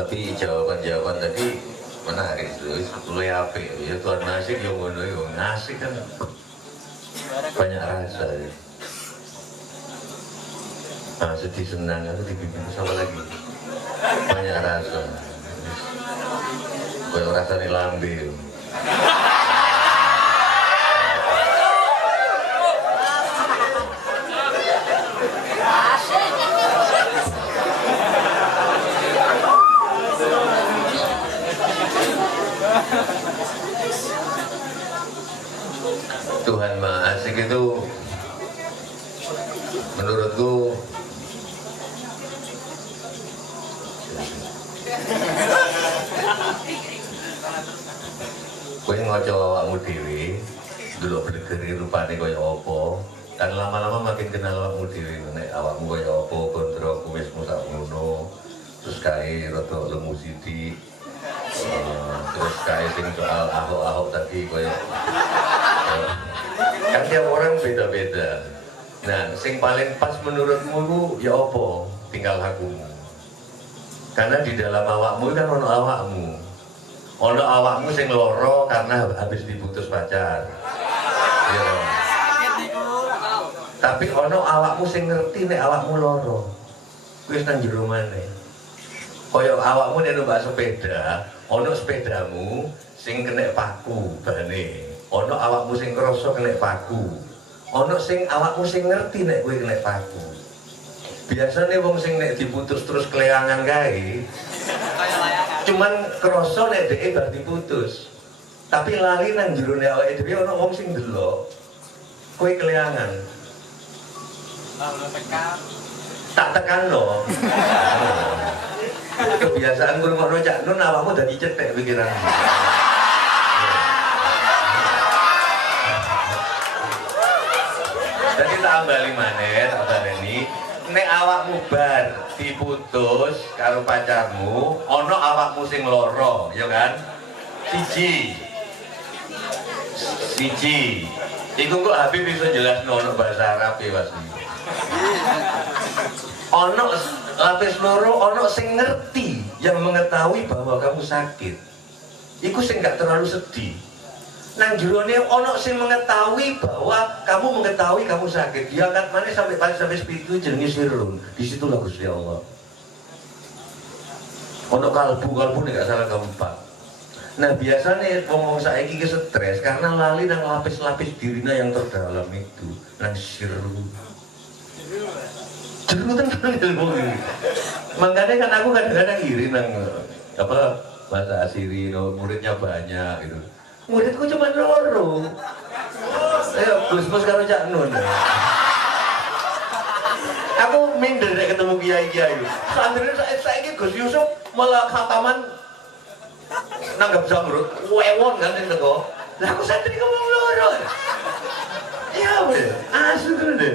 Tapi jawaban-jawaban tadi menarik itu, sebetulnya apa ya? Tuhan ngasih yang ngono ya, ngasih kan banyak rasa ya. Nah, sedih senang itu dibimbing sama lagi banyak rasa. Kayak rasanya lambe. Tuhan Maha Asik itu menurutku kowe ngoco awakmu dhewe delok blegeri rupane kaya apa dan lama-lama makin kenal awakmu dhewe nek awakmu kaya apa gondro kuwismu sak ngono terus kae rada lemu sithik terus kae sing soal ahok-ahok tadi kaya kan tiap orang beda-beda. Nah, sing paling pas menurutmu ku ya apa? Tinggal akumu. Karena di dalam awakmu kan ono awakmu. Ono awakmu sing loro karena habis diputus pacar. Ya. Tapi ono awakmu sing ngerti nek awakmu loro. Kuwi wis nang jero maneh. Kaya awakmu nek numpak sepeda, ono sepedamu sing kena paku bane. Ono awakmu sing krasa kena paku. Ono sing awakmu sing ngerti nek kowe kena paku. Biasane wong sing nek diputus terus keleangan kae cuman krasa nek dhek bar diputus. Tapi lali nang jero nek awake dhewe ono wong sing ndelok kowe keleangan. Tak tekan lho. Kebiasaan ngrungokno Cak Nun awakmu dadi cetek pikiran. Jadi tambali maneh, tambaleni nek awakmu bar diputus karo pacarmu, ana awakmu sing loro, ya kan? Siji. Iku kok Habib bisa jelasno ono bahasa Arab ya, Mas. Ono lapis loro, ono sing ngerti yang mengetahui bahwa kamu sakit. Iku sing gak terlalu sedih. Nang jerone ono sing mengetahui bahwa kamu mengetahui kamu sakit. Dia kan mana sampai sepitu jenenge sirrun. Di situ lah Gusti Allah. Ono kalbu nek gak salah keempat. Nah biasanya ngomong saiki ke stres karena lali nang lapis-lapis dirina yang terdalam itu nang sirrun. Jeru tenan ilmu ini. Makanya kan aku kadang-kadang iri nang apa bahasa asiri, muridnya banyak gitu. Muridku cuma loro. Ayo, Gusmus karo Cak Nun. Aku minder nek ketemu kiai-kiai. Santrine saiki Gus Yusuf malah khataman nanggap zamrud, wewon kan ning teko. Lah aku santri ngomong loro. Ya weh, asli tenan deh.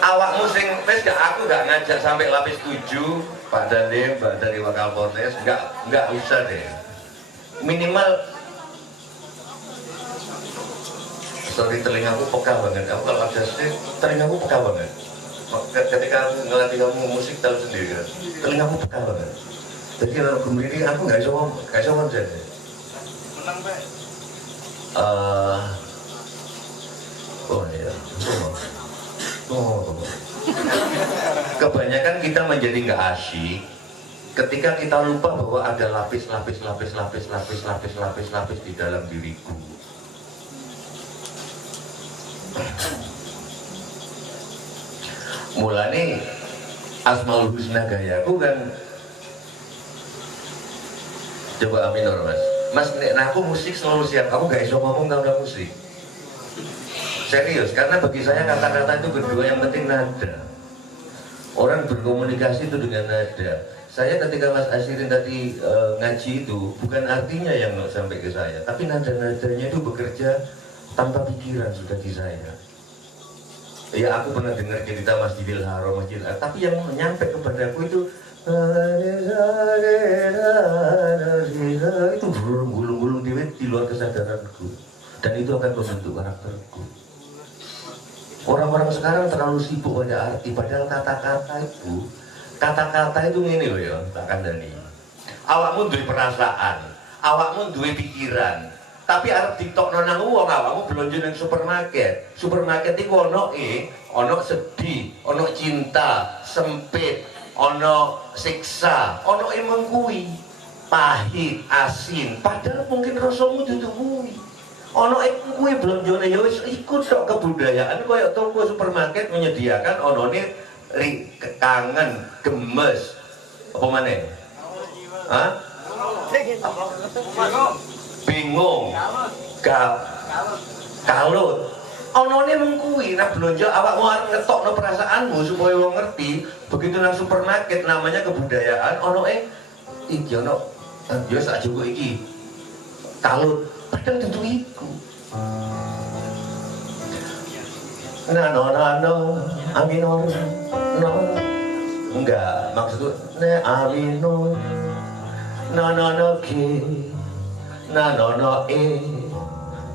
Awakmu sing wis gak aku gak ngajak sampai lapis 7 Pak Dandim, Mbak dari Wakal Polres, enggak usah deh. Minimal sorry telingaku peka banget. Aku kalau ada sih telingaku peka banget. Ketika aku ngelatih kamu musik tahu sendiri kan. Telingaku peka banget. Jadi kalau gemini aku nggak bisa konsen. Menang Pak. Oh iya. Kebanyakan kita menjadi nggak asyik ketika kita lupa bahwa ada lapis di dalam diriku. Mulane Asmaul Husna gayaku kan coba aminor mas nek aku musik selalu siap, aku gak iso ngomong tentang musik. Serius, karena bagi saya kata-kata itu berdua yang penting nada. Orang berkomunikasi itu dengan nada. Saya ketika Mas Asirin tadi ngaji itu, bukan artinya yang sampai ke saya, tapi nada-nadanya itu bekerja tanpa pikiran sudah di saya. Ya aku pernah dengar cerita Masjidil Haram, tapi yang nyampe kepadaku itu gulung-gulung di luar kesadaranku, dan itu akan membentuk karakterku. Orang-orang sekarang terlalu sibuk pada arti, padahal kata-kata itu ini loh ya, tak kandani. Awakmu duwe perasaan, awakmu duwe pikiran, tapi arep ditokno nang wong awakmu belanja nang supermarket. Supermarket iku ono sedih, ono cinta, sempit, ono siksa, ono emang kuwi, pahit, asin, padahal mungkin rasamu dudu kuwi. Ono kuwi belanjane ya wis ikut tok kebudayaan koyo toko supermarket menyediakan onone kangen, gemes, apa maneh? Hah? Bingung. Kalut. Onone mung kuwi nek blonjo awakmu arep ngetokno perasaanmu supaya wong ngerti, begitu nang supermarket namanya kebudayaan onoe iki ono ya sak joko iki. Kalut. Padahal tentu iku. No, aminor, no, enggak, maksud ne aminor, no, ke, no, e,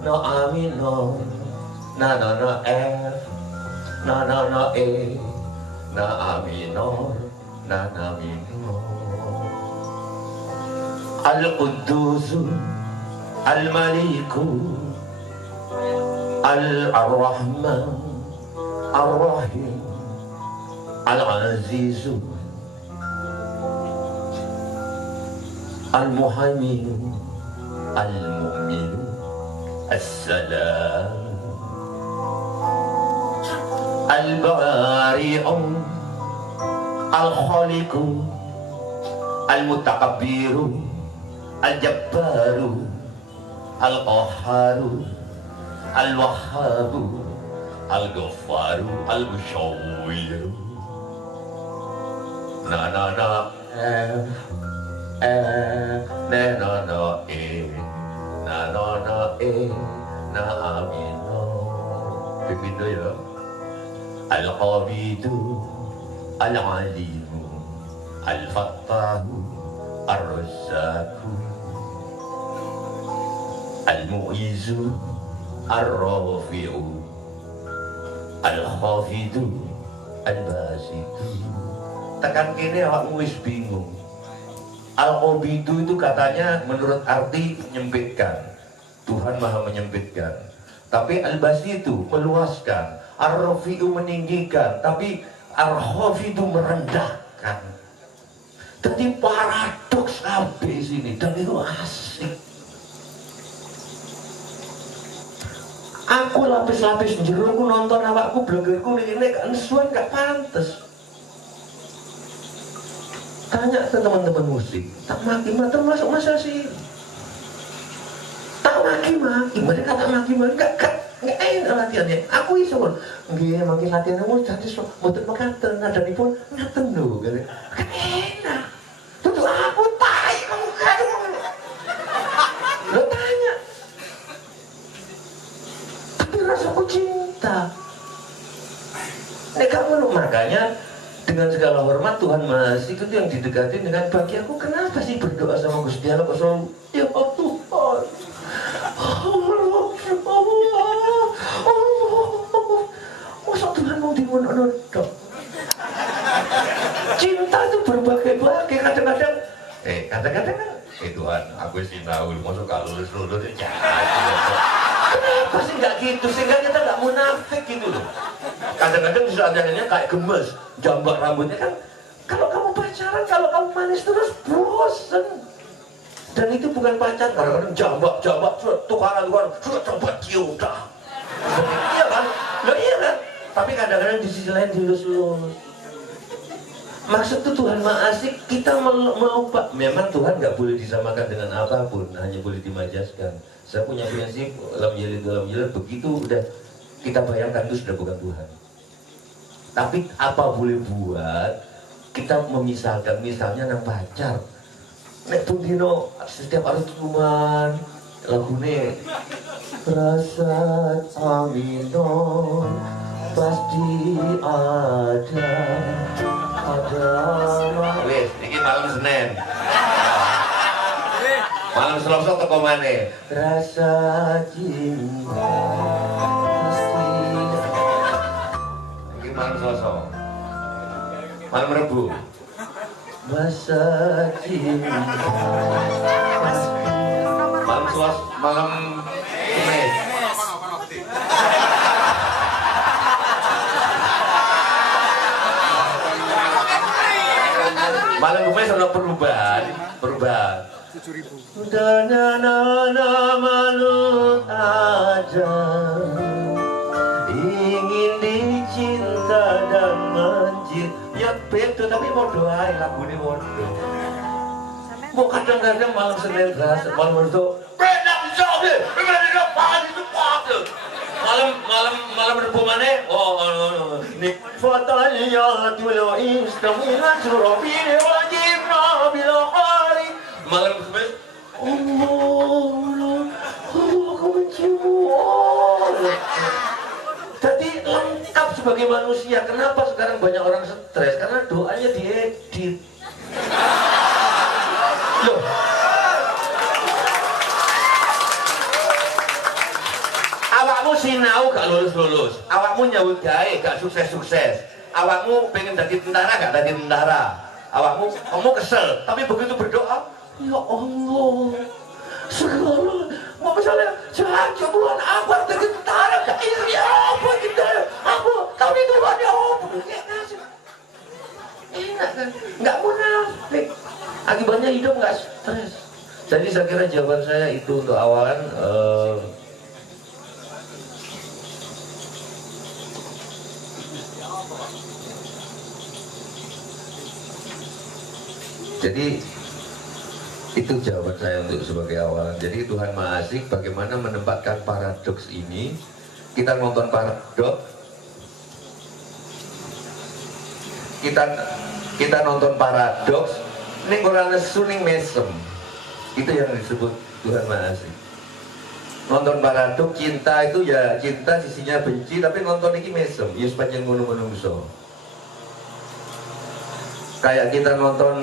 no, aminor, no, f, no, e, na aminor, na minor. Al-Quddus, Al-Maliku, Al-Rahman, Ar-Rahim, Al-Aziz, Al-Muhaimin, Al-Mu'min, As-Salam, Al-Bari'u, Al-Khaliqu, Al-Mutakabbiru, Al-Jabbaru, Al-Qahharu, Al-Wahhabu, Al-Ghaffaru, Al-Mushawwiru. Na, F, na, E, na, E, na, Amino. Pipindo ya. Al-Qabidu, Al-Alimu, Al-Fattahu, Ar-Razzaku, Al-Mu'izu, Ar-Rafi'u, Al-Khafidu, Al-Basitu. Tekan kini awakmu wis bingung. Al-Qabidu itu katanya menurut arti menyempitkan. Tuhan maha menyempitkan. Tapi Al-Basitu meluaskan. Ar-Rafi'u meninggikan. Tapi Al-Khafidu merendahkan. Jadi paradoks kabeh sini dan itu asik. Aku lapis-lapis jero aku nonton awakku bloggerku ini kan suan gak pantes. Tanya ke teman-teman musik, tak maki-maki termasuk masa sih. Tak maki-maki, mereka tak maki-maki gak enak latihannya. Aku iso pun, nggih mangke latihan aku dadi mboten mekaten nadanipun ngaten lho. Kan enak. Tutu aku tai kamu kado. Lo tanya. Tapi rasaku cinta. Nek kamu makanya dengan segala hormat Tuhan Maha itu yang didekati dengan bagi aku kenapa sih berdoa sama Gusti Allah kok selalu ya Tuhan masa Tuhan mau dimonodok. Cinta itu berbagai-bagai kadang-kadang kadang-kadang kan Tuhan aku sih tahu masuk kalau lulus kenapa sih nggak gitu sehingga kita nggak munafik gitu loh. Kadang-kadang seadanya kayak gemes, jambak rambutnya kan. Kalau kamu pacaran, kalau kamu manis terus bosen. Dan itu bukan pacar, kadang-kadang jambak, tukaran, sudah coba cium dah. Iya kan? Loh iya kan? Tapi kadang-kadang di sisi lain dilus-lus. Maksud itu Tuhan Maha Asik, kita melupa. Memang Tuhan nggak boleh disamakan dengan apapun, hanya boleh dimajaskan. Saya punya prinsip dalam jalan begitu udah kita bayangkan itu sudah bukan Tuhan. Tapi apa boleh buat kita memisalkan, misalnya nang pacar nek pundino setiap hari tuman lagune rasa amino pasti ada wis iki malam Senin malam Selasa teko maneh rasa cinta malam Selasa. Malam Rebu. Masa cinta. Malam Selasa, malam Kamis. Malam Kamis ada perubahan. 7.000. Dana malu aja ingin dicinta dan manjir. Ya beda tapi mau doain lagu ini modo. Mau kadang-kadang malam Senin berasa malam itu beda bisa deh. Beda pagi itu pagi. Malam Rebu mana? Oh ini fatanya dulu istimewa surabaya wajib bila hari malam Kamis. Allah aku mencium. Jadi lengkap sebagai manusia. Kenapa sekarang banyak orang stres? Karena doanya diedit. Loh. Awakmu sinau gak lulus. Awakmu nyambut gawe gak sukses. Awakmu pengen jadi tentara gak jadi tentara. Kamu kesel, tapi begitu berdoa, ya Allah, sekarang mau misalnya jangan bulan aku jadi tentara gak iri apa gitu. Aku tahun itu ada apa? Enak kan? Nggak munafik. Akibatnya hidup nggak stres. Jadi saya kira jawaban saya itu untuk awalan. Jadi itu jawaban saya untuk sebagai awalan. Jadi Tuhan Maha Asik bagaimana menempatkan paradoks ini. Kita nonton paradoks. Kita nonton paradoks. Ini kurang suning mesem. Itu yang disebut Tuhan Maha Asik. Nonton paradoks cinta itu ya cinta sisinya benci, tapi nonton ini mesem. Ya sepanjang gunung-gunung so. Kayak kita nonton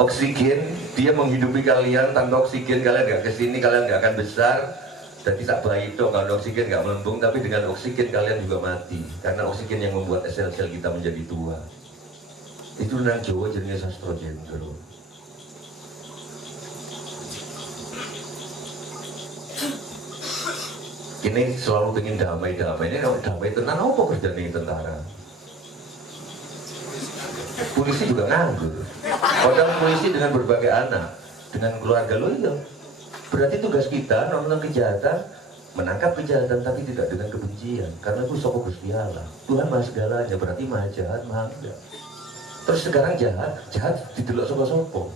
oksigen, dia menghidupi kalian. Tanpa oksigen kalian gak kesini, kalian gak akan besar. Jadi tak baik itu kalau oksigen gak melembung, tapi dengan oksigen kalian juga mati. Karena oksigen yang membuat sel-sel kita menjadi tua. Itu nang Jawa jenis sastra jendro. Ini selalu ingin damai-damai. Ini kalau damai tenang, apa kerjaan ini tentara? Polisi juga nganggur. Kadang polisi dengan berbagai anak, dengan keluarga lo itu. Berarti tugas kita nonton kejahatan, menangkap kejahatan tapi tidak dengan kebencian. Karena itu soko Gusti Allah. Tuhan maha segalanya, berarti maha jahat, maha enggak. Terus sekarang jahat didelok soko-soko.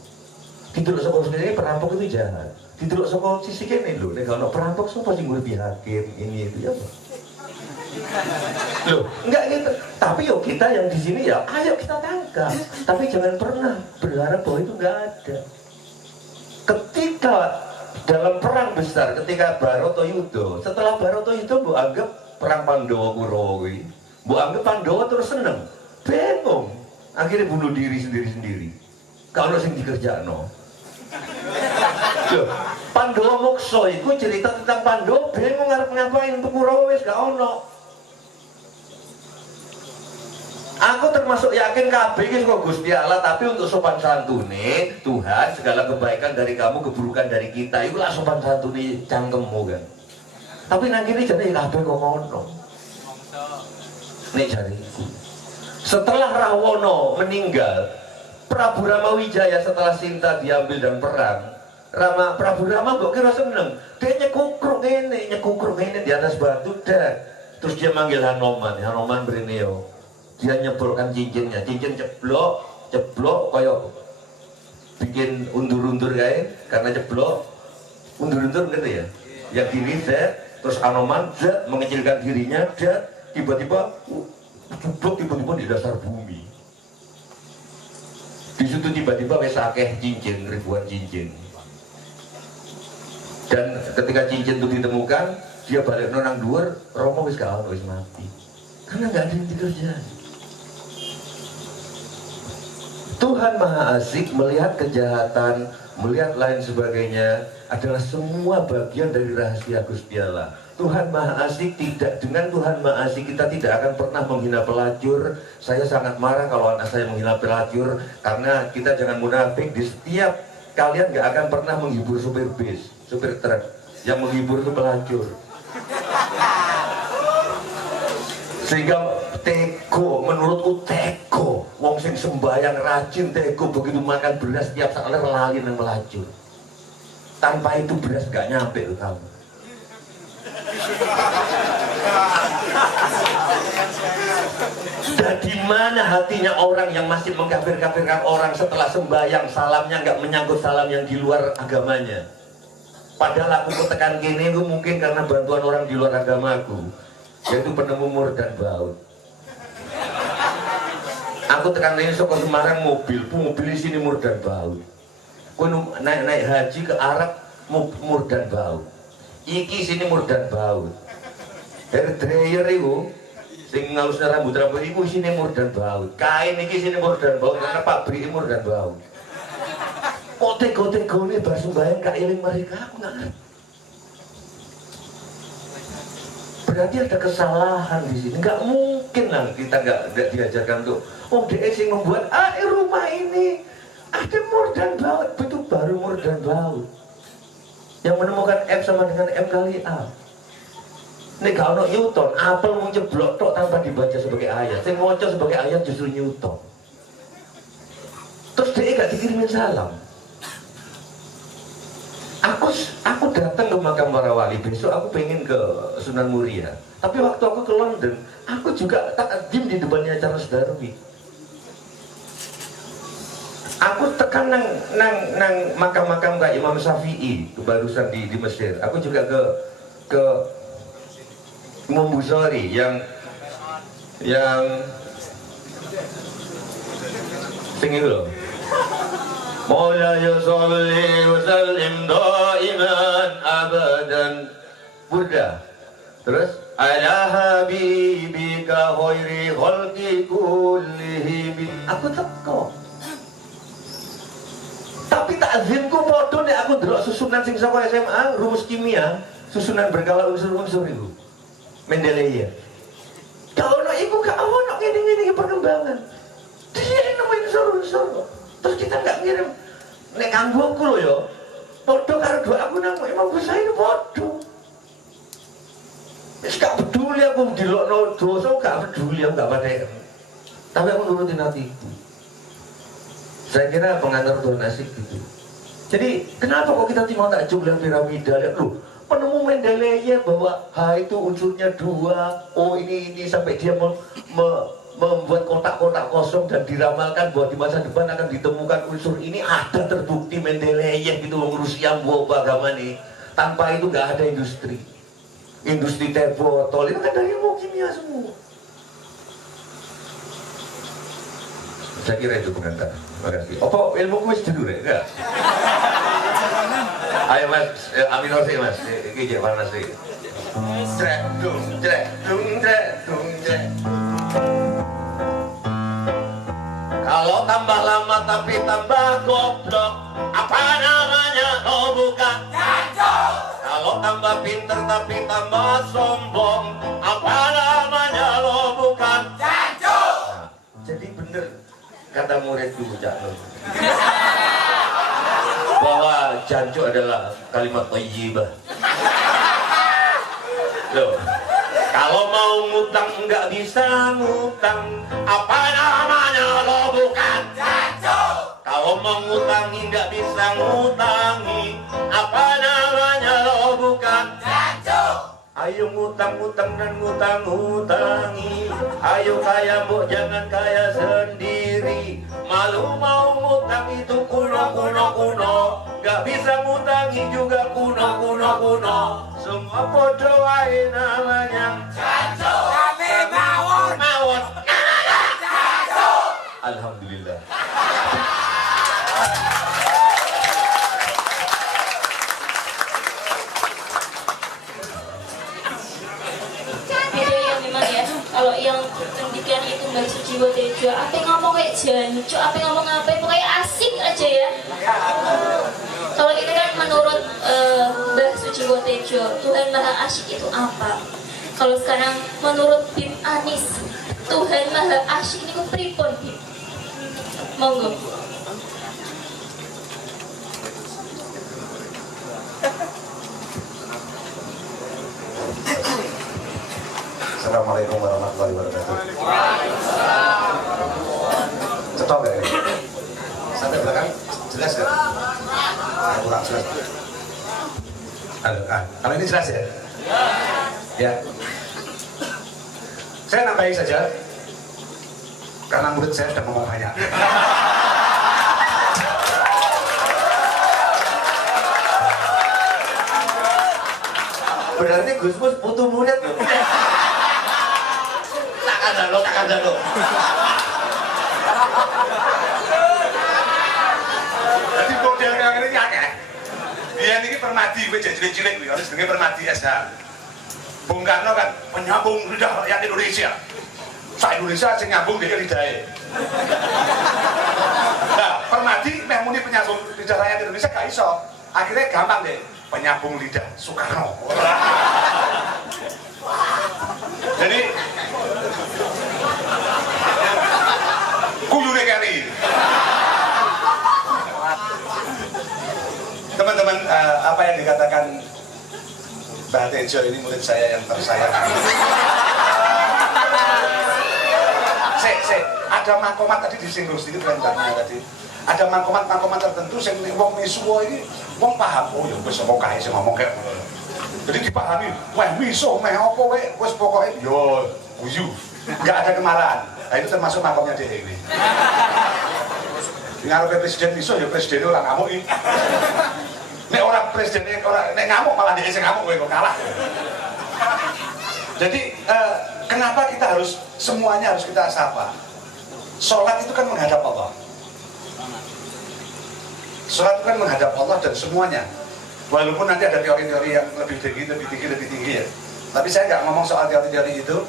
Didelok soko sendiri perampok itu jahat. Didelok soko sisi kene lho, nek kalau perampok sapa sing lebih hakim ini itu ya apa? Loh, enggak gitu. Tapi yo kita yang di sini ya, ayo kita tangkap. Tapi jangan pernah berharap bahwa itu enggak ada. Ketika dalam perang besar, ketika Bharatayuddha, setelah Bharatayuddha mbok anggap perang Pandhawa Kurawa kuwi, mbok anggap Pandhawa terus seneng. Bingung. Akhirnya bunuh diri sendiri-sendiri. Kalau sing dikerjakno. Loh, Pandhawa Moksa iku cerita tentang Pandhawa bingung ngarep ngapain untuk Kurawa wis gak ono. Aku termasuk yakin kabeh iki kok Gusti Allah, tapi untuk sopan santune Tuhan segala kebaikan dari kamu, keburukan dari kita itu lah sopan santune cangkemmu kan. Tapi nang kene jane kabeh kok ngono. Nek jariku. Setelah Rawana meninggal, Prabu Ramawijaya setelah Sinta diambil dan perang, Prabu Rama kok kira seneng. Dia nyekukruk ngene di atas batu dah. Terus dia manggil Hanoman Brineo. Dia nyebolkan cincinnya, cincin ceblok kayak bikin undur-undur kayak, karena ceblok undur-undur gitu ya. Yang kiri terus Hanoman mengecilkan dirinya, tiba-tiba ceblok tiba-tiba di dasar bumi. Di situ tiba-tiba wis akeh cincin, ribuan cincin. Dan ketika cincin itu ditemukan, dia balik nang dhuwur, Rama wis gak ono, wis mati. Karena nggak ada yang dikerjain. Tuhan Maha Asik melihat kejahatan, melihat lain sebagainya adalah semua bagian dari rahasia Gusti Allah. Tuhan Maha Asik tidak, dengan Tuhan Maha Asik kita tidak akan pernah menghina pelacur. Saya sangat marah kalau anak saya menghina pelacur, karena kita jangan munafik, di setiap kalian gak akan pernah menghibur supir bis, supir truk. Yang menghibur itu pelacur. Sehingga tego, menurutku tego, wong sing sembayang rajin tego, begitu makan beras tiap saat lali nang pelacur. Tanpa itu beras gak nyampe ke kamu. Dan di mana hatinya orang yang masih mengkafir-kafirkan orang setelah sembahyang, salamnya nggak menyangkut salam yang di luar agamanya. Padahal aku tekan gini itu mungkin karena bantuan orang di luar agamaku, yaitu penemu mur dan baut. Aku tekan ini soko Semarang mobil di sini mur dan baut. Aku naik haji ke Arab mur dan baut. Iki sini mur dan baut. Hair dryer itu sing ngalusnya rambut itu sini mur dan baut. Kain iki sini mur dan baut karena pabrik mur dan baut. Kok tego-tego ini bersembahyang gak iling mereka, aku gak ngerti. Berarti ada kesalahan di sini. Gak mungkin lah kita gak diajarkan untuk dia sing membuat rumah ini ada mur dan baut, betul baru mur dan baut. Yang menemukan M sama dengan M kali A. Ini gak ada Newton, apel mau jeblok tok tanpa dibaca sebagai ayat. Yang ngocok sebagai ayat justru Newton. Terus dia gak dikirimin salam. Aku datang ke makam para wali, besok aku pengen ke Sunan Muria. Tapi waktu aku ke London, aku juga takdim di depannya Charles Darwin. Aku tekan nang makam-makam kayak Imam Syafi'i barusan di Mesir. Aku juga ke Imam Busori yang sing itu loh. Maulaya sholli wa sallim daiman abadan. Burda. Terus ala habibika khairi khalqi kullihim. Aku teko. Tapi takzimku podo nek aku ndelok susunan sing saka SMA, rumus kimia, susunan berkala unsur-unsur itu. Mendeleev. Kalau iku gak ono ngene-ngene perkembangan. Dia nemuin unsur-unsur. Terus kita nggak ngirim nek kanggoku lho ya podo karo doa aku nang Imam Ghazali podo. Wis gak peduli aku dilokno dosa, gak peduli, aku gak paten. Tapi aku nurutin hatiku. Saya kira pengantar Tuhan asik gitu. Jadi kenapa kok kita cuma takjub lihat piramida, lihat lu penemu Mendeleev bahwa H itu unsurnya 2, O ini sampai dia membuat kotak-kotak kosong dan diramalkan bahwa di masa depan akan ditemukan unsur ini. Ada terbukti Mendeleev gitu mengurus yang buah agama nih. Tanpa itu nggak ada industri teh botol itu kan dari ilmu kimia semua. Saya kira itu pengantar. Terima kasih. Apa ilmu kuis dulu ya? Enggak. Ayo mas, Aminor sih mas. Ini jadi panas sih. Cek dung. Kalau tambah lama tapi tambah goblok, apa namanya? Oh bukan jancok. Kalau tambah pinter tapi tambah sombong, apa namanya? Oh bukan jancok. Nah, jadi bener kata murid dulu Cak Nur, bahwa jancok adalah kalimat thayyibah. Loh, kalau mau ngutang nggak bisa ngutang, apa namanya? Lo bukan jancok. Kalau mau ngutangi nggak bisa ngutangi, apa namanya? Lo bukan jancok. Ayo ngutang-ngutang dan ngutang-ngutangi. Ayo kaya mbok jangan kaya sendiri. Malu mau ngutang itu kuno. Gak bisa ngutangi juga kuno. Semua podo wae namanya jancok. Kami mawon. Jancok. Alhamdulillah. Kalau yang pendidikan itu Mbak Sujiwo Tejo, apa ngomong kayak jancuk, apa ngomong apa, pokoknya asik aja ya. Kalau itu kan menurut Mbak Sujiwo Tejo. Tejo, Tuhan Maha Asyik itu apa? Kalau sekarang menurut Bim Anis, Tuhan Maha Asyik ini pripun, Bim? Monggo. Assalamualaikum warahmatullahi wabarakatuh. Cetok gak ini? Sampai belakang jelas gak? Kurang jelas. Halo, kalau ini jelas ya? Ya. Saya nambahin saja, karena murid saya sudah ngomong banyak. Berarti Gus Mus butuh murid loh. Takkan dalo. Jadi model yang ini akeh. Dia ini Permadi, gue cilik-cilik, harus dengan Permadi SH. Bung Karno kan penyambung lidah rakyat Indonesia. Indonesia sing nyambung dengan lidahnya. Nah, Permadi meh muni penyambung lidah rakyat Indonesia gak iso. Akhirnya gampang deh, penyambung lidah Soekarno. Jadi kuyune kali. Teman-teman, apa yang dikatakan Mbak Tejo ini murid saya yang tersayang. Ada makomat tadi disinggung sedikit perintahnya tadi. Ada makomat tertentu yang wong misuwo ini wong paham. Oh ya wis apa kae sing ngomong kayak ngono. Jadi dipahami, wah miso meh apa wae wis pokoke yo guyu. Enggak ada kemarahan. Nah, itu termasuk makomnya dia ini. Ngarepe presiden miso ya presiden ora ngamuk iki. Nek orang presiden nek ngamuk malah dia sing ngamuk kowe kok kalah. Jadi kenapa kita harus semuanya harus kita sapa? Sholat itu kan menghadap Allah. Sholat itu kan menghadap Allah dan semuanya. Walaupun nanti ada teori-teori yang lebih tinggi ya. Tapi saya nggak ngomong soal teori-teori itu.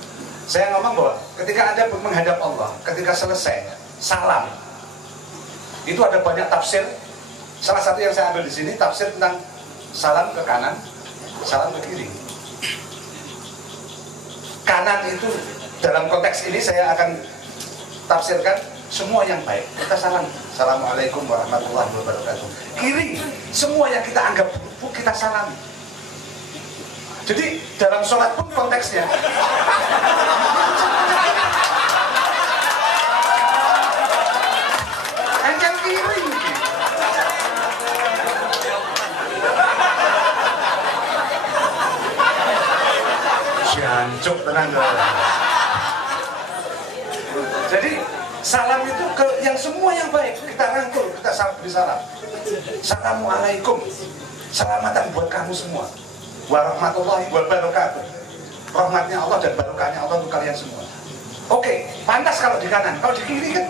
Saya ngomong bahwa ketika Anda menghadap Allah, ketika selesai salam, itu ada banyak tafsir. Salah satu yang saya ambil di sini tafsir tentang salam ke kanan, salam ke kiri. Kanan itu dalam konteks ini saya akan tafsirkan semua yang baik. Kita salam, assalamualaikum warahmatullahi wabarakatuh. Kiri, semua yang kita anggap buruk kita salam. Jadi dalam sholat pun konteksnya. Yang kiri. Jancuk tenang. Jadi salam itu ke yang semua yang baik kita rangkul, kita beri salam. Assalamualaikum, selamatan buat kamu semua. Warahmatullahi wabarakatuh. Rahmatnya Allah dan barokahnya Allah untuk kalian semua. Oke, pantas kalau di kanan, kalau di kiri kan.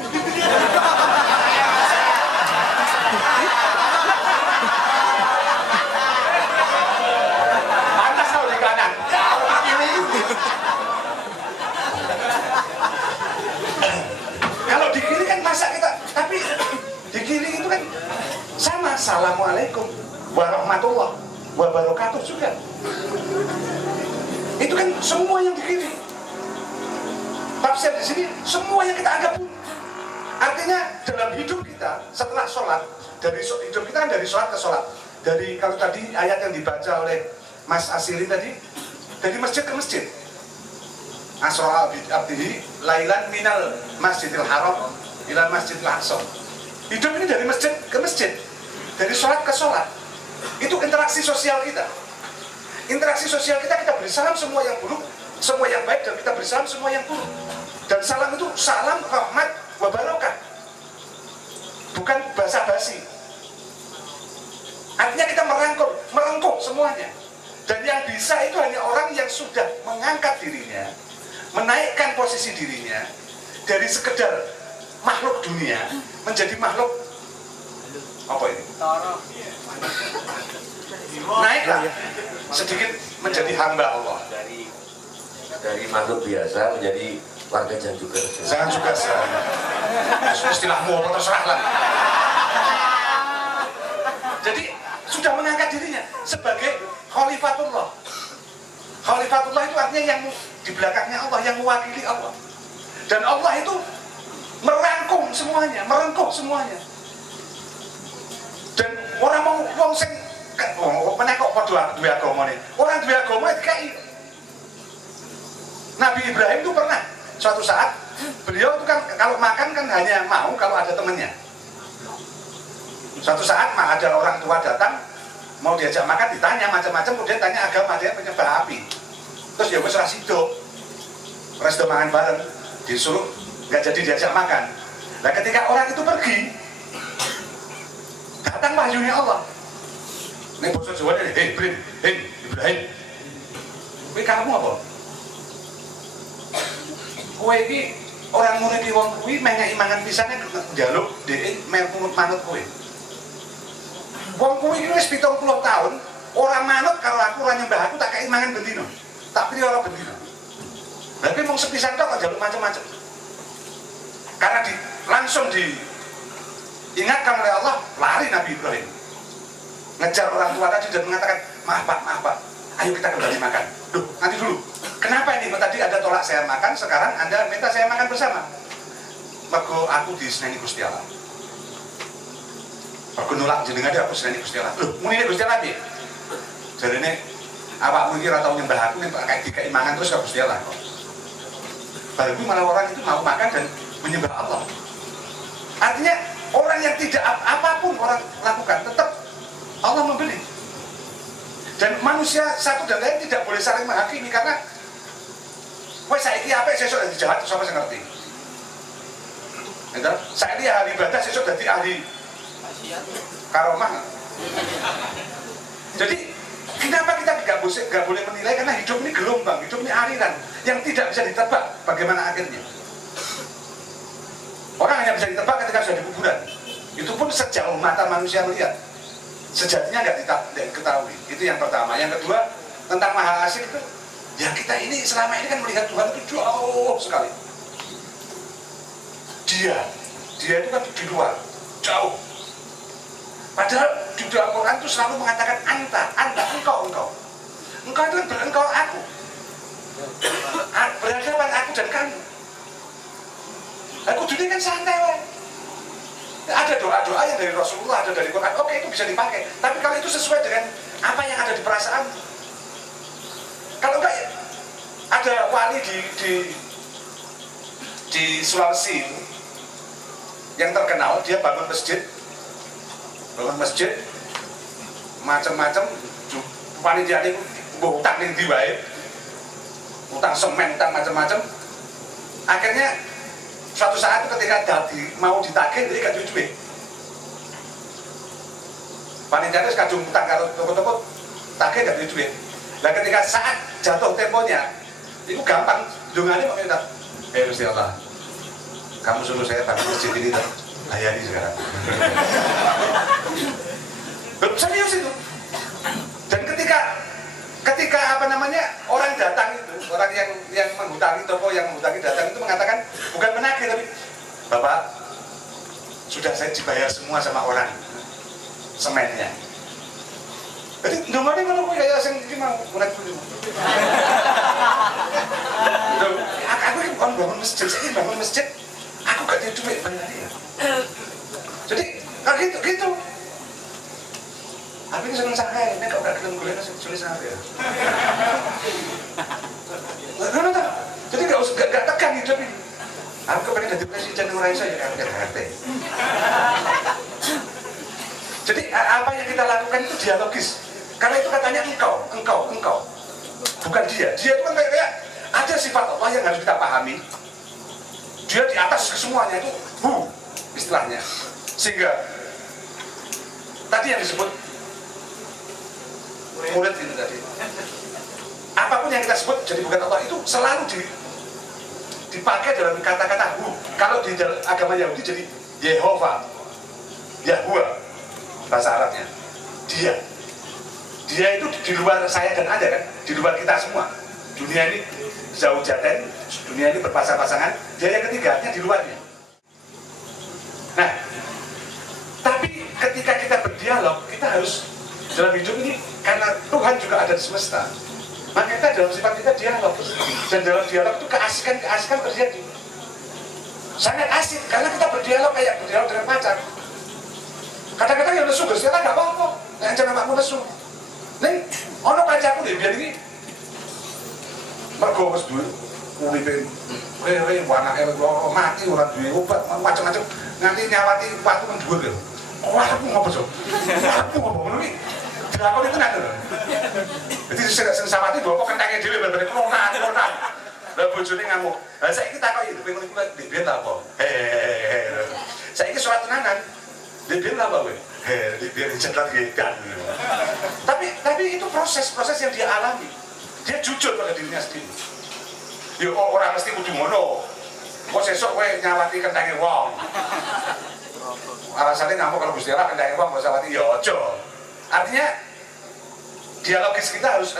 Pantas kalau di kanan, kalau di kiri. Kalau di kiri kan masa kita, tapi di kiri itu kan sama. Assalamualaikum warahmatullahi wabarakatuh juga. Itu kan semua yang di kiri. Tafsir di sini semua yang kita anggap. Artinya dalam hidup kita setelah sholat, dari hidup kita kan dari sholat ke sholat. Dari kalau tadi ayat yang dibaca oleh Mas Asiri tadi, dari masjid ke masjid. Asra abdihi lailan minal masjidil haram ila masjidil aqsa. Hidup ini dari masjid ke masjid, dari sholat ke sholat. Itu interaksi sosial kita. Interaksi sosial kita beri salam semua yang buruk, semua yang baik, dan kita beri salam semua yang buruk. Dan salam itu salam rahmat wa barokah, bukan basa-basi. Artinya kita merangkul semuanya. Dan yang bisa itu hanya orang yang sudah mengangkat dirinya, menaikkan posisi dirinya dari sekedar makhluk dunia menjadi makhluk apa ini? Naiklah sedikit menjadi hamba Allah. Dari makhluk biasa menjadi warga Janjuker. Jangan juga istilahmu apa terserah lah. Jadi sudah mengangkat dirinya sebagai khalifatullah, sifatnya yang di belakangnya Allah, yang mewakili Allah. Dan Allah itu merangkum semuanya, merengkuh semuanya. Dan orang mau wong sing menekok padha duwe agama nih. Orang duwe agama iki Nabi Ibrahim itu pernah suatu saat beliau itu kan kalau makan kan hanya mau kalau ada temannya. Suatu saat ada orang tua datang mau diajak makan, ditanya macam-macam, kemudian tanya agama, dia penyembah api. Terus ya wis ra sido. Res do mangan bareng, disuruh nggak jadi diajak makan. Nah ketika orang itu pergi, datang wahyunya Allah. Ini bosok Jawa ini, Ibrahim, ini kamu apa? Kowe iki orang murid di wong kuwi mengek imangan pisane njaluk dhek manut kowe. Wong kuwi iki wis 70 tahun ora manut karo aku, ora nyembah aku, tak kei mangan bendino. Tak pri ora bendino. Berarti mung sepisan tok kok njaluk macam-macam. Karena langsung diingatkan oleh Allah, lari Nabi Ibrahim. Ngejar orang tua tadi dan mengatakan, maaf pak, ayo kita kembali makan. Duh, nanti dulu. Kenapa ini? Tadi ada tolak saya makan, sekarang Anda minta saya makan bersama. Mergo aku diseneni Gusti Allah. Mergo nolak jenengan aku diseneni Gusti Allah. Loh, muni Gusti Allah piye? Jarene awakmu iki ora tau nyembah aku nek kayak dikai mangan terus ke Gusti Allah. Baru malah orang itu mau makan dan menyembah Allah. Artinya orang yang tidak apapun orang lakukan tetap Allah membeli. Dan manusia satu dan lain tidak boleh saling menghakimi karena wes saiki apik sesuk dadi jahat sapa sing ngerti. Entah, saiki ahli ibadah sesuk dadi ahli karomah. Jadi kenapa kita nggak boleh menilai, karena hidup ini gelombang, hidup ini aliran yang tidak bisa ditebak bagaimana akhirnya. Orang hanya bisa ditebak ketika sudah di kuburan. Itu pun sejauh mata manusia melihat. Sejatinya nggak diketahui. Itu yang pertama. Yang kedua, tentang maha asik itu, ya kita ini selama ini kan melihat Tuhan itu jauh sekali. Dia itu kan di luar, jauh. Padahal di dalam Quran itu selalu mengatakan anta, engkau. Engkau itu kan berengkau aku. Berhadapan aku dan kamu. Aku dunia kan santai, weh. Ada doa-doa yang dari Rasulullah, ada dari Quran, oke itu bisa dipakai. Tapi kalau itu sesuai dengan apa yang ada di perasaan, kalau enggak ya, ada wali di Sulawesi yang terkenal, dia bangun masjid, macam-macam, panitia ini utang yang diwai, utang semen, utang macam-macam. Akhirnya suatu saat itu ketika mau ditagih, dia gak duit. Panitia itu kadung utang karo toko-toko, tagih gak duit. Nah ketika saat jatuh temponya, itu gampang, dungannya mau minta, Gusti Allah, kamu suruh saya bangun masjid ini, layani sekarang. Serius itu. Dan ketika orang datang itu, orang yang menghutangi toko, yang menghutangi datang itu mengatakan bukan menagih tapi Bapak sudah saya dibayar semua sama orang semennya. Jadi ndongane ngono kuwi kaya sing iki mau urip dulu. Aku iki bukan bangun masjid, saya bangun masjid. Aku gak ada duit bayar dia. Jadi gitu. Tapi ini seneng santai, ini kalau gak ketemu kuliah sulit santai ya. Nggak. Jadi gak tegang hidup ini. Aku kepengen jadi presiden orang Indonesia ya kan RT. Jadi apa yang kita lakukan itu dialogis. Karena itu katanya engkau. Bukan dia. Dia itu kan kayak ada sifat Allah yang harus kita pahami. Dia di atas semuanya itu istilahnya. Sehingga tadi yang disebut murid itu tadi. Apapun yang kita sebut jadi bukan Allah itu selalu dipakai dalam kata-kata hu. Kalau di agama Yahudi jadi Yehova, Yahweh bahasa Arabnya. Dia itu di luar saya dan Anda kan, di luar kita semua. Dunia ini jauh jaten, dunia ini berpasang-pasangan. Dia yang ketiganya di luarnya. Nah, tapi ketika kita berdialog, kita harus dalam hidup ini karena Tuhan juga ada di semesta. Maka kita dalam sifat kita dialog, dan dalam dialog itu keasikan terjadi. Sangat asik karena kita berdialog kayak berdialog dengan pacar. Kadang-kadang yang lesu Gusti Allah nggak apa-apa, yang jangan makmu lesu. Nih, ono kancaku deh biar ini. Mergo wis duwe uripe wanake mati ora duwe obat macam-macam nganti nyawati watu nang dhuwur lho. Wah, aku ngopo, Cuk? Aku ngopo ngono iki? Dilakoni tenan lho. Dadi sing sawati bawa kentenge dhewe bener-bener kronan. Lah bojone ngamuk. Lah saiki takoki kowe ngono kuwi ndek ben apa? Saiki surat tenanan. Ndek ben apa kowe? Ndek ben cetak gedan. Tapi itu proses yang dia alami. Dia jujur pada dirinya sendiri. Ya orang mesti kudu ngono. Kok sesuk kowe nyawati kentenge wong. Alasannya ngamuk kalau Gusti Allah kentenge wong kok nyawati ya aja. Artinya dialogis kita harus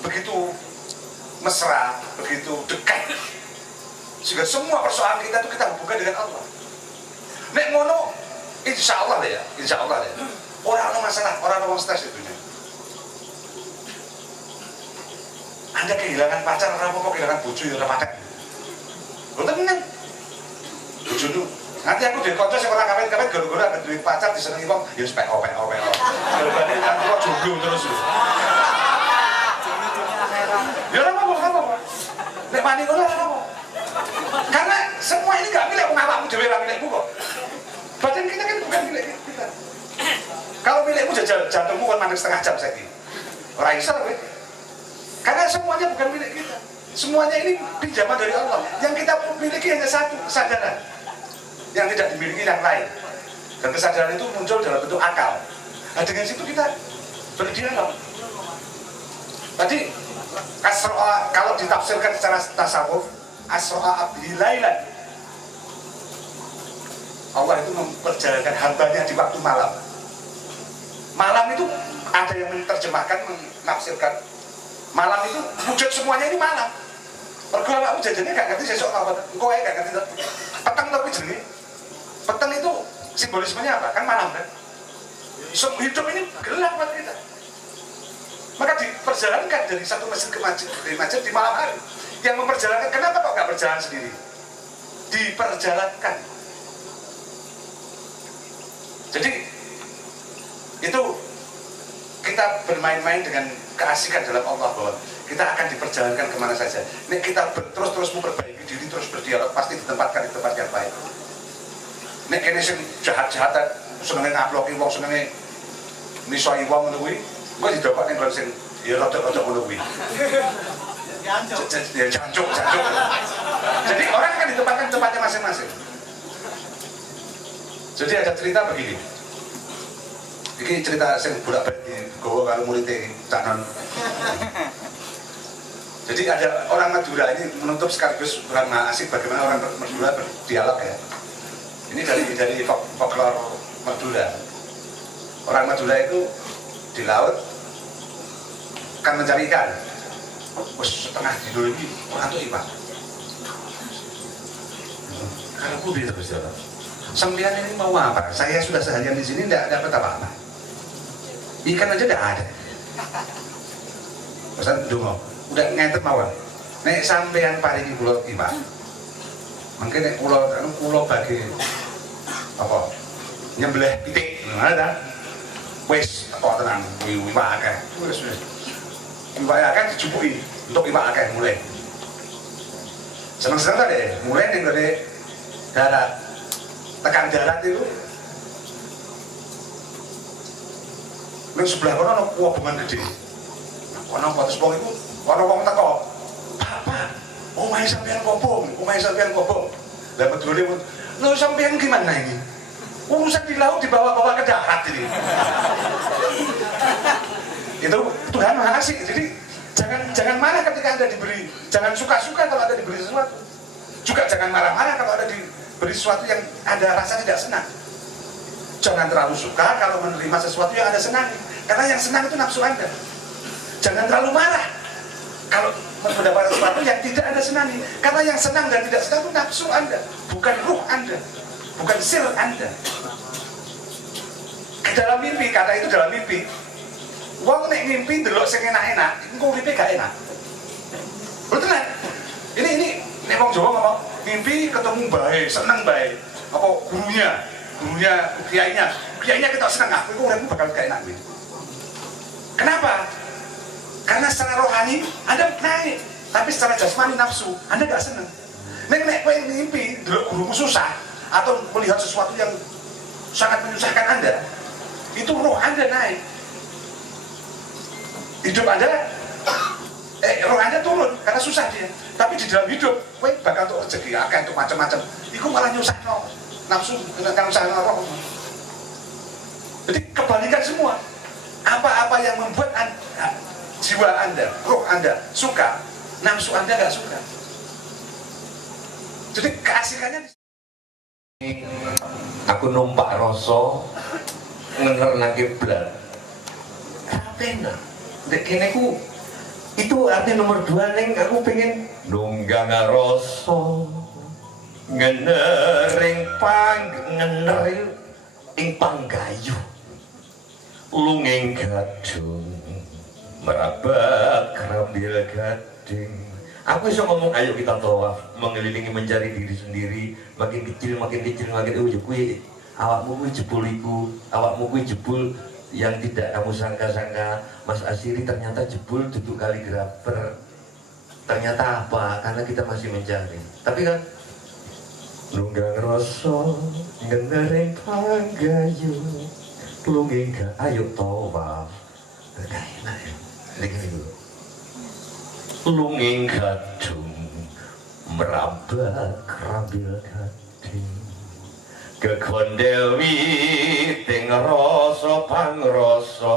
begitu mesra, begitu dekat. Sehingga semua persoalan kita itu kita hubungkan dengan Allah. Nek ngono insya Allah ya. Orang ada masalah, orang ada stres itu. Anda kehilangan pacar, apa kehilangan bojo ya ora patek. Lho tenan. Bojo lu. Nanti aku dhewe kanca sing ora kawin-kawin gara-gara ada duwe pacar disenengi wong ya wis pek-pek. Gara-gara nanti kok jomblo terus. Ya ora apa-apa. Nek mani ngono ora apa. Karena semua ini enggak milik awakmu dhewe ora milikmu kok. Badan kita kan bukan milik kita. Kalau milikmu jajal jantungmu kan mandek setengah jam saiki. Ora iso kowe. Karena semuanya bukan milik kita. Semuanya ini pinjaman dari Allah. Yang kita miliki hanya satu, kesadaran. Yang tidak dimiliki yang lain. Dan kesadaran itu muncul dalam bentuk akal. Nah dengan situ kita berdialog. Tadi kalau ditafsirkan secara tasawuf, asro'a abdi lailan. Allah itu memperjalankan hambanya di waktu malam. Malam itu ada yang menerjemahkan, menafsirkan malam itu wujud semuanya ini malam. Mergo awakmu jajannya gak ngerti sesuk apa, engko ae gak ngerti. Peteng tapi jenenge. Peteng itu simbolismenya apa? Kan malam kan. Hidup ini gelap buat kita. Maka diperjalankan dari satu masjid ke masjid, dari masjid di malam hari. Yang memperjalankan, kenapa kok gak berjalan sendiri? Diperjalankan. Jadi itu kita bermain-main dengan keasikan dalam Allah bahwa kita akan diperjalankan kemana saja. Nek kita terus memperbaiki diri, terus berdialog, pasti ditempatkan di tempat yang baik. Nek kene sing jahat-jahatan, senenge ngaploki wong, senenge misoi wong ngono kuwi, engko didokok ning nggon sing ya rada-rada ngono kuwi. Jancuk. Jadi orang akan ditempatkan di tempatnya masing-masing. Jadi ada cerita begini. Ini cerita yang bolak-balik di Gowo karo muridé Canon. Jadi ada orang Madura ini menutup sekaligus karena asik bagaimana orang Madura berdialog ya. Ini dari folklore Madura. Orang Madura itu di laut kan mencari ikan. Wes setengah dino iki ora entuk ikan. Kalau aku terus jalan. Sampean ini mau apa? Saya sudah seharian di sini tidak dapat apa-apa. Ikan aja tidak ada. Pesan dungo, udah ngenter mawon. Nek sampean paringi kula iki, Pak. Mungkin nek kula bagi apa? Nyembelih pitik, ngono ta? Wis kok tenang, iwak akeh. Wis. Iwak akeh dijupuki untuk iwak akeh mulai. Seneng-seneng ta deh, mulai ning ngene darat. Tekan darat itu nang sebelah kono ana kuwabungan gede. Kono potes wong iku ana wong teko. Bapak, omahe sampean kobong. Lah medhone pun, "Lho sampean gimana ini? Urusan di laut dibawa-bawa ke darat ini." Itu Tuhan Maha Asik. Jadi jangan marah ketika Anda diberi. Jangan suka-suka kalau Anda diberi sesuatu. Juga jangan marah-marah kalau Anda diberi sesuatu yang Anda rasa tidak senang. Jangan terlalu suka kalau menerima sesuatu yang Anda senangi. Karena yang senang itu nafsu Anda. Jangan terlalu marah kalau mendapatkan sesuatu yang tidak Anda senangi. Karena yang senang dan tidak senang itu nafsu Anda. Bukan ruh Anda. Bukan sir Anda. Dalam mimpi, kata itu dalam mimpi. Wong nek ngimpi ndelok sing enak-enak, engko uripe gak enak. Betul kan? Ini nek wong Jawa ngomong ngimpi ketemu bae, seneng bae. Apa gurunya kiainya kita seneng, aku uripmu bakal gak enak kuwi. Kenapa? Karena secara rohani Anda naik, tapi secara jasmani nafsu Anda gak seneng. Nek kowe ngimpi ndelok gurumu susah atau melihat sesuatu yang sangat menyusahkan Anda, itu roh Anda naik. Hidup Anda, roh Anda turun karena susah dia. Tapi di dalam hidup, kowe bakal untuk rezeki, akan untuk macam-macam. Iku malah nyusahno nafsu, nyusahno roh. Jadi kebalikan semua. Apa-apa yang membuat jiwa Anda, roh Anda suka, nafsu Anda gak suka. Jadi keasikannya. Aku numpak rasa ngenerake blat. Enak. Dek kene ku itu arti nomor 2 neng aku pengen nunggang rasa ngenering ing panggayu lunging gadung merabat kerambil gading. Aku bisa ngomong ayo kita tawaf mengelilingi mencari diri sendiri, makin kecil makin kuwi awakmu kuwi jebul iku, awakmu kuwi jebul yang tidak kamu sangka-sangka. Mas Asiri ternyata jebul duduk kaligrafer. Ternyata apa? Karena kita masih mencari. Tapi kan nunggang rasa ngenering panggayu lunging ayo tawaf. Gak enak ya. Ini lunging gadung merambak kerambil gading gegondel witing rasa pangrasa.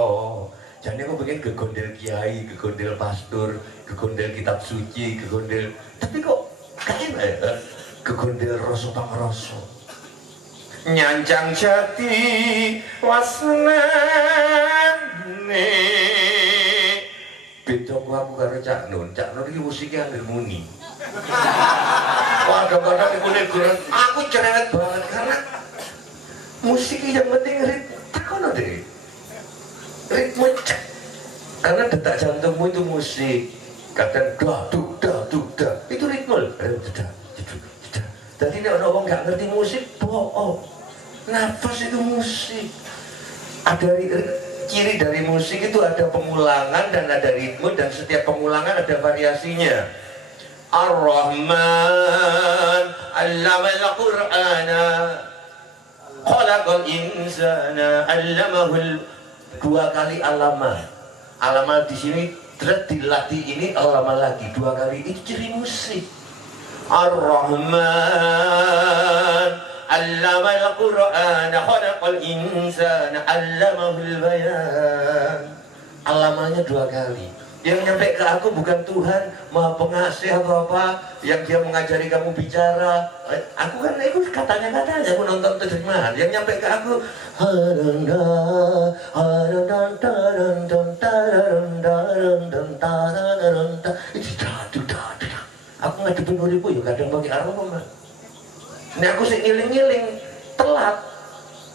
Jane aku pengen gegondel kiai, gegondel pastor, gegondel kitab suci, gegondel, tapi kok gak enak ya? Gegondel rasa pangrasa. Nyanjang jati wasnane. Beda aku karo Cak Nun iki musiknya angger muni. Kadang-kadang iku nek aku cerewet banget karena musik yang penting ritme. Takono deh. Ritme cek. Karena detak jantungmu itu musik. Kadang dah. Itu ritme. Jadi nek orang nggak ngerti musik, bohong. Nafas itu musik. Ada ciri dari musik itu ada pengulangan dan ada ritme, dan setiap pengulangan ada variasinya. Ar-Rahman 'allamal Qur'ana khalaqal insana 'allamahul. 2 kali alama. Alama di sini terus dilatih ini alama lagi 2 kali. Itu ciri musik. Ar-Rahman 'allamal Qur'ana khalaqal insana 'allamahul bayan. Alamanya 2 kali. Yang nyampe ke aku bukan Tuhan Maha Pengasih atau apa yang dia mengajari kamu bicara. Aku kan itu katanya aku nonton terjemahan. Yang nyampe ke aku aku ngadepin uriku ya kadang pakai aroma. Ini aku sih ngiling-ngiling telat.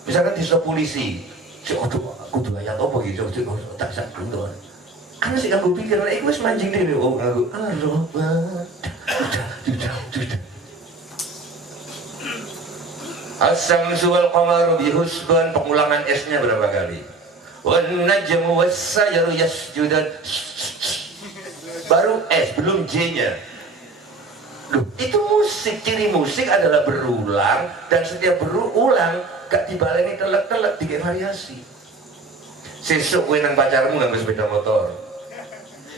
Misalkan di polisi, si aduh kudu ayat apa gitu, tak sak gendon. Karena sih aku pikir, aku wis mancing dhewe, oh aku aroma. As-samsu wal qamaru bihusban, pengulangan S-nya berapa kali? Wan najmu was-sajaru yasjudan. Baru S, belum J-nya. Loh, itu musik, ciri musik adalah berulang, dan setiap berulang gak dibaleni telek-telek, dikit variasi. Sesuk kowe nang pacarmu nganggo sepeda motor.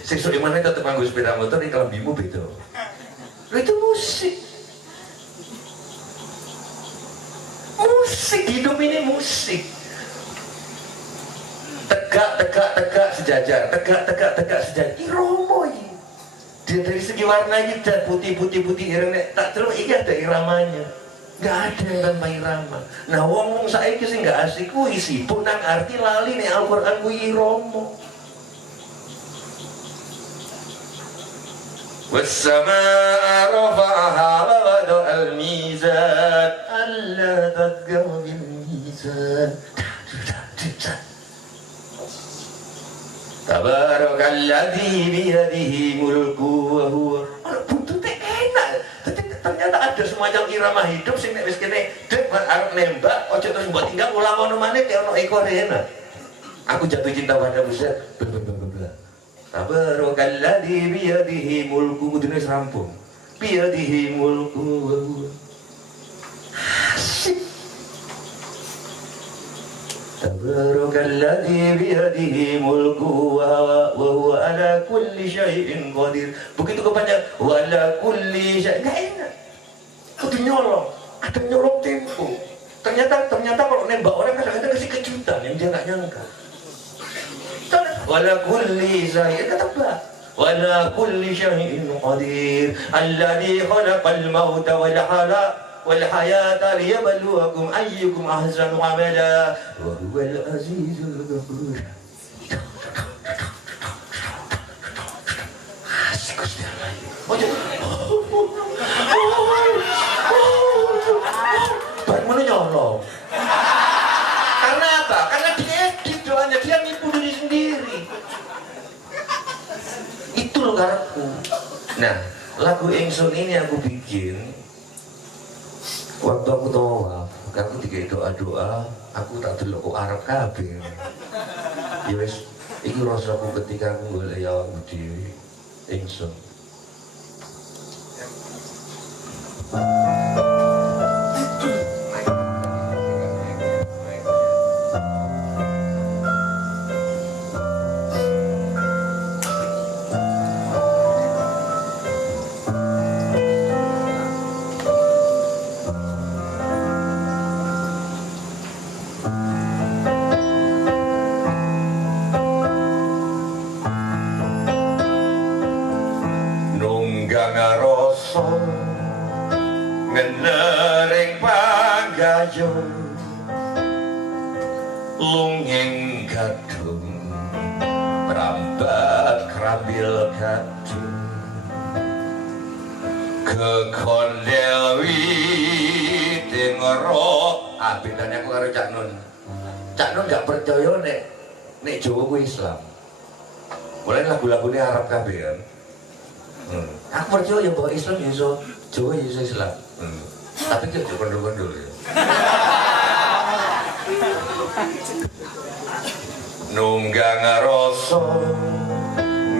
Sesuk imane tetep nganggo sepeda motor, iki kelambimu beda. Loh, itu musik. Musik, hidup ini musik. Tegak sejajar, tegak sejajar. Irama iki. Dia dari segi warnanya dan putih ireng tak terus iki ada iramanya. Nggak ada yang tanpa irama. Nah wong saiki sing nggak asik kuwi sibuk nang arti lali nek Al-Qur'an kuwi irama. Was-samaa'a rafa'aha wa wada'al mizan alla tadghaw bil mizan. Tabarakalladzi biyadihi mulku wa huwa. Buntute enak. Ternyata ada semacam irama hidup sing nek wis kene dek arep nembak aja terus mbok tinggal ulang ngono maneh kaya ono ekor enak. Aku jatuh cinta padamu Ustaz. Tabarakalladzi biyadihi mulku kudune rampung. Biyadihi mulku wa huwa. Tabarakalladzi biyadihi mulku wa huwa ala kulli syai'in qadir. Begitu kepanjang wa ala kulli syai'in enggak enak. Kudu nyolong, ada nyolong tempo. Ternyata kalau nembak orang kadang-kadang kasih kejutan yang dia nggak nyangka. Wala kulli syai'in kataba. Wala kulli syai'in qadir. Alladzi khalaqal mauta wal hayata liyabluwakum ayyukum ahsanu amala wa huwal azizul ghafur. Asik Gusti Allah. Baru mau nyolong. Karena apa? Karena dia edit doanya, dia nipu diri sendiri. Itu loh karepku. Nah, lagu Ingsun ini aku bikin waktu aku tawaf, aku tiga doa, aku tak delok kok arep kabeh. Ya wis, iki rasaku ketika aku golek ya awakku dhewe Ingsun. Ngenering panggayon lunging gadung merambat krambil gadung kekondewi tingro. Bedanya aku karo Cak Nun gak percaya nek Jawa ku Islam. Mulai lagu-lagunya Arab kabeh kan. Aku percaya bahwa Islam ya iso Jawa ya iso Islam. Tapi kok aja kondol-kondol ya. Nunggang rasa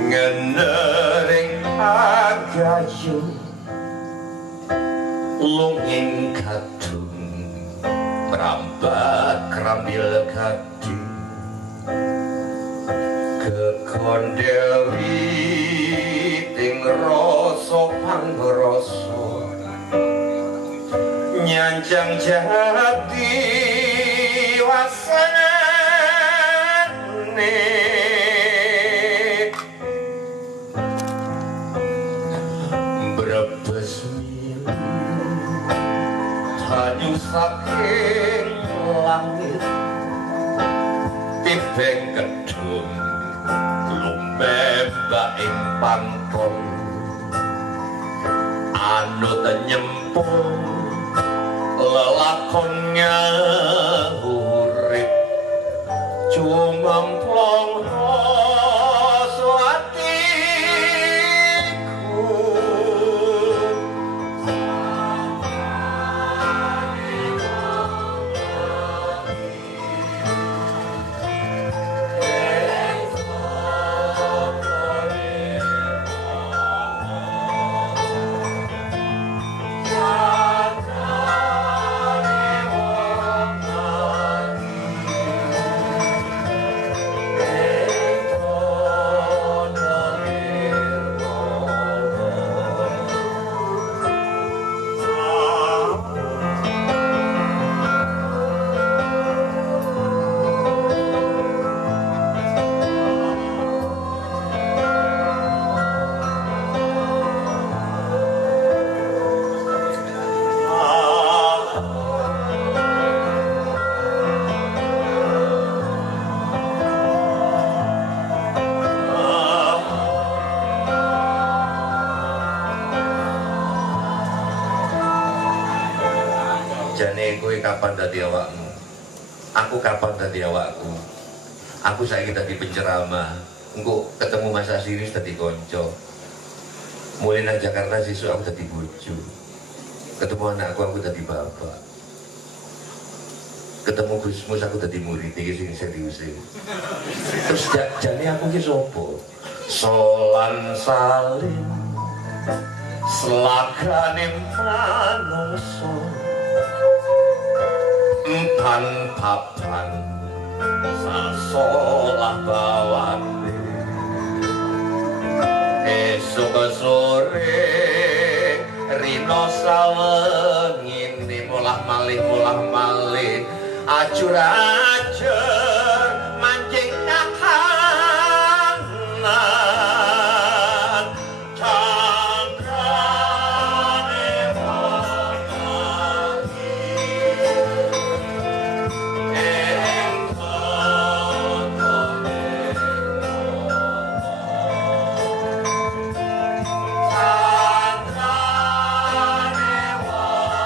ngenering panggayon lunging gadung merambat krambil gading kekondewi ting rasa pangrasa nyanjang jati wasane brebes milu tanyu saking langit tibeng gedung lumebak ing pantun anut nyempung lelakonnya urip cumemplong rasa atiku jane kowe kapan dadi awakmu? Aku kapan dadi awakku? Aku saiki dadi penceramah. engko ketemu Mas Asiris dadi kanca. Mulai nang Jakarta sesuk aku dadi bojo. Ketemu anakku dadi bapak. Ketemu Gusmus aku dadi murid iki sing serius. Terus jane aku ki sapa? Solan salin selagane manungsa empan papan sasolah bawane esuk sore rino sawengin mulah malih ajur-ajur mancing kahanan cangkrane wangi ing tongone cangkrane wangi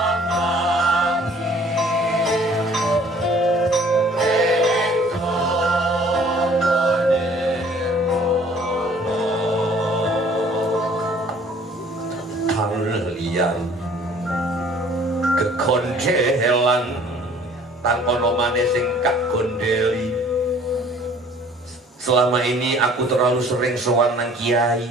liyan kekondelan tanpa nomane sing kak gondeli. Selama ini aku terlalu sering sowan nang kiai,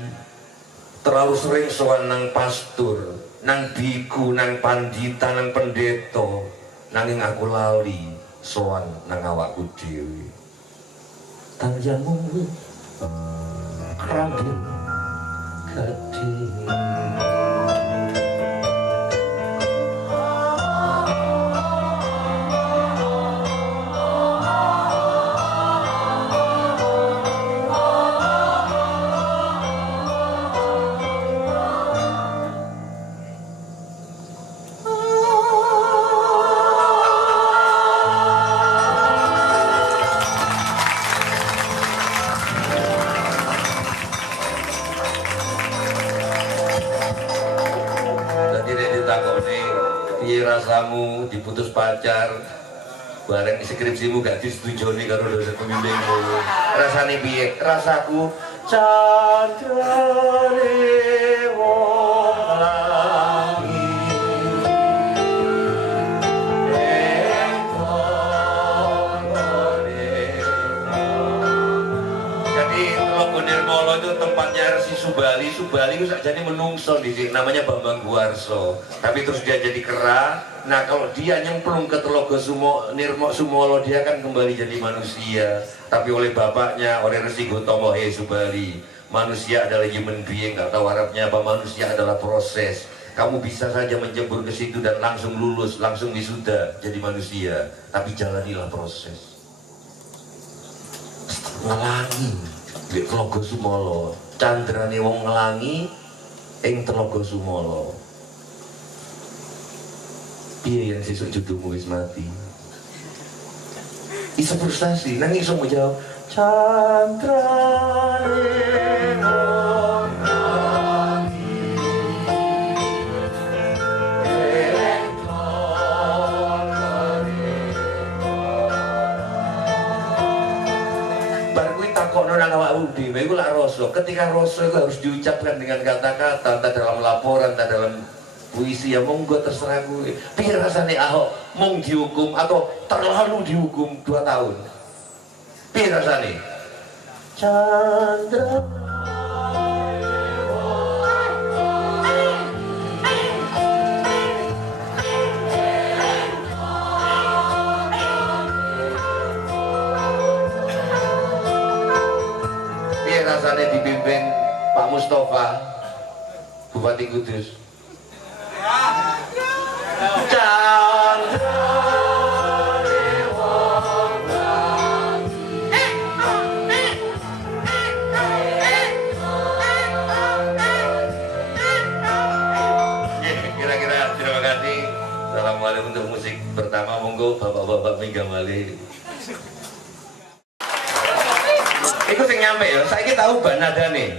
terlalu sering sowan nang pastur, nang biku, nang pandita, nang pendeta, nanging aku lali sowan nang awakku dhewe. Tanjamu kragil kadhe rasamu diputus pacar bareng skripsimu gak disetujoni karo dosen pembimbingmu. Rasane piye? Rasaku candrane wong langi ing tongone. Jadi Telaga Nirmala itu tempatnya Resi Subali. Subali itu sakjane menungso di sini, namanya Bambang Guwarso. Tapi terus dia jadi kera. Nah kalau dia nyemplung ke Telaga Sumolo, dia kan kembali jadi manusia. Tapi oleh bapaknya, oleh Resi Gotama Subali, manusia adalah human being, nggak tahu Arabnya apa, manusia adalah proses. Kamu bisa saja menjembur ke situ dan langsung lulus, langsung wisuda jadi manusia. Tapi jalanilah proses. Ngelangi di Telaga Sumolo, candrane wong ngelangi ing Telaga Sumolo. Piye yang sesuk jodohmu wis mati? Iso frustasi, nang iso menjawab candrane wong ngelangi ing bar kuwi takokno nang awakmu dhewe iku lak rasa. Ketika rasa itu harus diucapkan dengan kata-kata, entah dalam laporan, entah dalam puisi, ya monggo terserah gue. Piye rasane Ahok mung dihukum atau terlalu dihukum 2 tahun? Piye rasane? Chandra piye rasane dipimpin Pak Mustafa Bupati Kudus? Kira-kira terima kasih. Assalamualaikum. Untuk musik pertama monggo bapak-bapak mingga malih. Iku sing nyampe ya, saiki tahu banadane.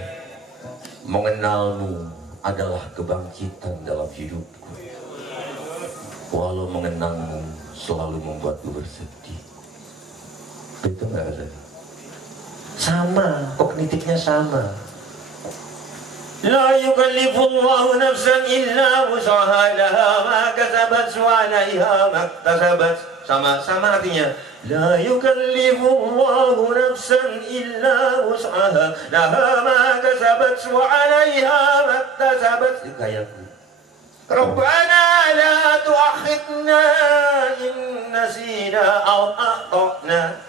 Mengenalmu adalah kebangkitan dalam hidupku. Walau mengenangmu selalu membuatku bersedih. Itu enggak ada. sama, kognitifnya sama. La yukallifullahu nafsan illa wus'aha laha ma kasabat wa 'alaiha ma iktasabat. Sama artinya. La yukallifullahu nafsan illa wus'aha laha ma kasabat wa 'alaiha ma iktasabat. Itu gayaku. Rabbana la tu'akhidna in nasina aw akhtana.